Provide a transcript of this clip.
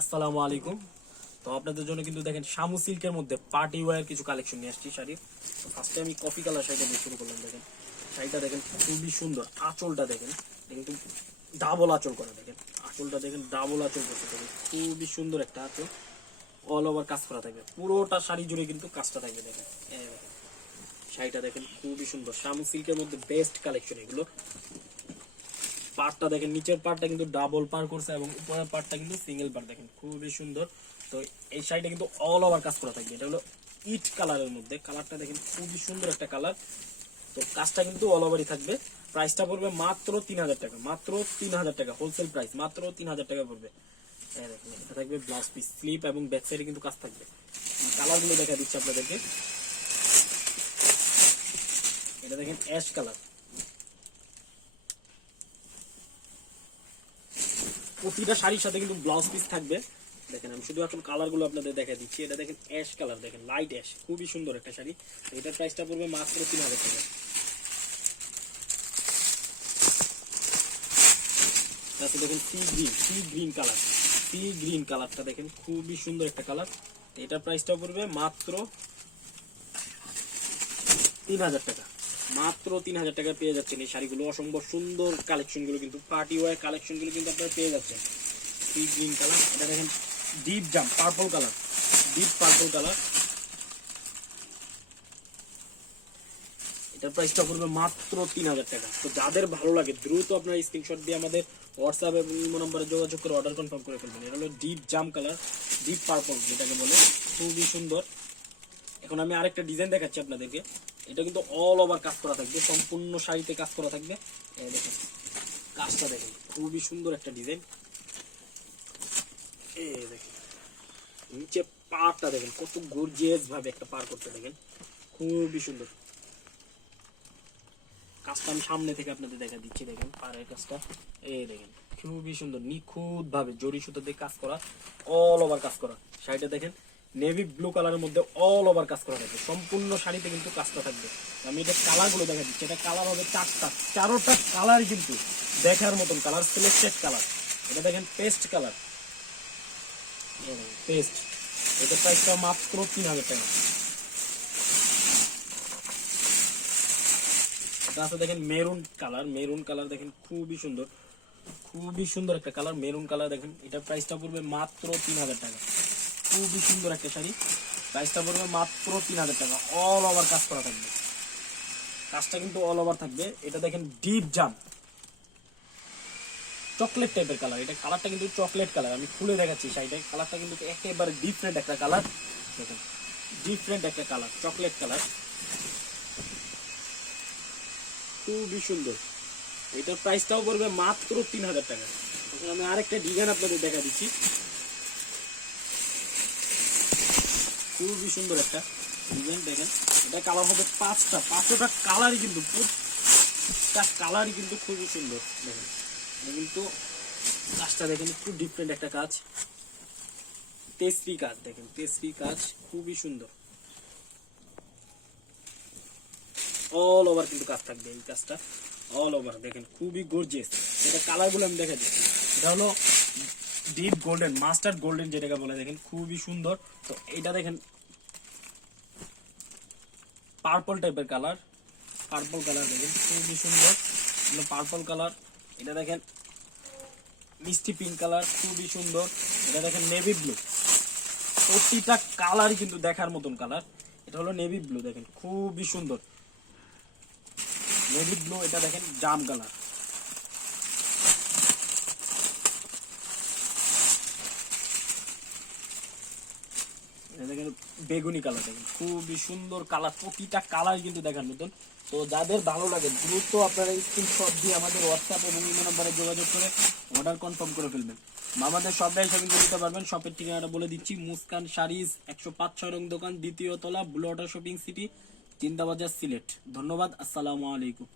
আসসালামু আলাইকুম। তো আপনাদের জন্য কিন্তু দেখেন শামু সিল্কের মধ্যে পার্টি ওয়্যার কিছু কালেকশন নিয়ে আসছি শাড়ির। তো ফার্স্টে আমি কফি কালার শাড়িটা দিয়ে শুরু করলাম দেখেন। শাড়িটা দেখেন খুবই সুন্দর, আঁচলটা দেখেন। কিন্তু ডাবল আঁচল করা দেখেন। আঁচলটা দেখেন ডাবল আঁচল করতে দেখেন। খুবই সুন্দর একটা আঁচল। অল ওভার কাজ করা থাকবে। পুরোটা শাড়ি জুড়ে কিন্তু কাজটা থাকবে দেখেন। শাড়িটা দেখেন খুবই সুন্দর। শামু সিল্কের মধ্যে বেস্ট কালেকশন এগুলো। পার্টটা দেখেন, নিচের পার্টটা কিন্তু ডাবল পার করছে এবং উপরের পার্টটা কিন্তু সিঙ্গেল পার, দেখেন খুবই সুন্দর। তো এই শাড়িটা কিন্তু অল ওভার কাজ করা থাকবে। এটা হলো ইট কালারের মধ্যে। কালারটা দেখেন খুবই সুন্দর একটা কালার। তো কাজটা কিন্তু অল ওভারই থাকবে। প্রাইসটা পড়বে মাত্র তিন হাজার টাকা, মাত্র তিন হাজার টাকা হোলসেল প্রাইস মাত্র তিন হাজার টাকা পড়বে। এটা থাকবে ব্লাউজ পিস স্লিপ এবং ব্যাক সাইডে কিন্তু কাজ থাকবে। কালারগুলো দেখা দিচ্ছে আপনাদেরকে। এটা দেখেন অ্যাশ কালার প্রতিটা শাড়ির সাথে কিন্তু ব্লাউজ পিস থাকবে। দেখেন, আমি শুধু এখন কালারগুলো আপনাদের দেখা দিচ্ছি। এটা দেখেন অ্যাশ কালার দেখেন লাইট অ্যাশ খুবই সুন্দর একটা শাড়ি। এটার প্রাইসটা পড়বে মাত্র তিন হাজার টাকা। তারপরে দেখেন sea green sea green colour sea green কালারটা দেখেন, খুবই সুন্দর একটা কালার এটার প্রাইসটা পড়বে মাত্র তিন হাজার টাকা। মাত্র তিন হাজার টাকা পেয়ে যাচ্ছেন এই শাড়িগুলো। অসম্ভব সুন্দর কালেকশনগুলো কিন্তু পার্টি ওয়ার কালেকশনগুলো কিন্তু আপনারা পেয়ে যাচ্ছেন। গ্রিন কালার এটা দেখেন ডিপ জাম purple colour deep purple colour এটার প্রাইসটা পড়বে মাত্র তিন হাজার টাকা। তো যাদের ভালো লাগে, দ্রুত আপনার স্ক্রিনশট দিয়ে আমাদের হোয়াটসঅ্যাপ এবং ইমো নম্বরে যোগাযোগ করে অর্ডার কনফার্ম করে ফেলবেন। এটা হলো ডিপ জাম কালার ডিপ পার্পল যেটাকে বলে, খুবই সুন্দর। এখন আমি আরেকটা ডিজাইন দেখাচ্ছি আপনাদেরকে। এটা কিন্তু অল ওভার কাজ করা থাকবে, সম্পূর্ণ শাড়িতে কাজ করা থাকবে। দেখেন, কাজটা দেখেন, খুবই সুন্দর একটা ডিজাইন এই দেখেন, নিচে পাড়টা দেখেন, কত গর্জিয়াস ভাবে একটা পার করতে দেখেন, খুবই সুন্দর। কাজটা আমি সামনে থেকে আপনাদের দেখা দিচ্ছি, দেখেন পাড়ের কাজটা। এই দেখেন, খুবই সুন্দর নিখুঁত ভাবে জরি সুতো দিয়ে কাজ করা অল ওভার কাজ করা। শাড়িটা দেখেন নেভি ব্লু কালারের মধ্যে অল ওভার কাজ করা থাকবে সম্পূর্ণ শাড়িতে কিন্তু কাজটা থাকবে। আমি এটা কালারগুলো দেখা দিচ্ছি। এটা কালার হবে চারটা। চারোটা কালার কিন্তু দেখার মতন কালার সিলেক্টেড কালার এটা দেখেন পেস্ট কালার পেস্ট এটা প্রাইসটা মাত্র তিন হাজার টাকা। আছে দেখেন মেরুন কালার মেরুন কালার দেখেন খুবই সুন্দর। খুবই সুন্দর একটা কালার মেরুন কালার দেখেন। এটা প্রাইসটা পড়বে মাত্র তিন হাজার টাকা। খুবই সুন্দর একটা শাড়ি। প্রাইসটা পড়বে মাত্র তিন হাজার টাকা। অল ওভার কাজ করা থাকবে। কাজটা কিন্তু অল ওভার থাকবে। এটা দেখেন ডিপ জাম চকলেট টাইপের কালার এটা কালারটা কিন্তু চকলেট কালার আমি খুলে দেখাচ্ছি শাড়িটা কালারটা কিন্তু একেবারে ডিফারেন্ট একটা কালার দেখেন ডিফারেন্ট একটা কালার চকলেট কালার খুবই সুন্দর। এটার প্রাইসটাও পড়বে মাত্র তিন হাজার টাকা। আমি আরেকটা ডিজাইন আপনাদের দেখা দিচ্ছি। খুবই সুন্দর একটা ডিজাইন দেখেন। এটা কালার হবে পাঁচটা। পাঁচটা কালারই কিন্তু প্রত্যেকটা কালারই কিন্তু খুবই সুন্দর, দেখেন। কিন্তু কাজটা দেখেন, একটু ডিফারেন্ট একটা কাজ। তেসরি কাজ, দেখেন তেসরি কাজ খুবই সুন্দর। অল ওভার কিন্তু কাজ থাকবে এই কাজটা। অল ওভার দেখেন, খুবই গর্জিয়াস এটা কালারগুলো আমি দেখা দিচ্ছি এটা হলো ডিপ গোল্ডেন মাস্টার গোল্ডেন যেটাকে বলে, দেখেন খুবই সুন্দর। তো এটা দেখেন পার্পল টাইপের কালার পার্পল কালার দেখেন, খুবই সুন্দর। পার্পল কালার এটা দেখেন, মিষ্টি পিঙ্ক কালার খুবই সুন্দর। এটা দেখেন নেভি ব্লু প্রতিটা কালারই কিন্তু দেখার মতন কালার এটা হলো নেভি ব্লু দেখেন, খুবই সুন্দর। নেভি ব্লু এটা দেখেন, জাম কালার বেগুনি কালার দেখেন। খুবই সুন্দর কালার প্রতিটা কালার কিন্তু দেখার মতন। তো যাদের ভালো লাগে, দ্রুত আপনারা স্ক্রিনশট দিয়ে আমাদের হোয়াটসঅ্যাপ এবং ইমেল নাম্বারে যোগাযোগ করে অর্ডার কনফার্ম করে ফেলবেন। আমাদের সবাই শপিং করে নিতে পারবেন। শপের ঠিকানাটা বলে দিচ্ছি, মুস্কান শাড়িজ একশো পাঁচ ছয় রং দোকান, দ্বিতীয় তলা ব্লু শপিং সিটি চিন্তাবাজার সিলেট। ধন্যবাদ, আসসালামু আলাইকুম।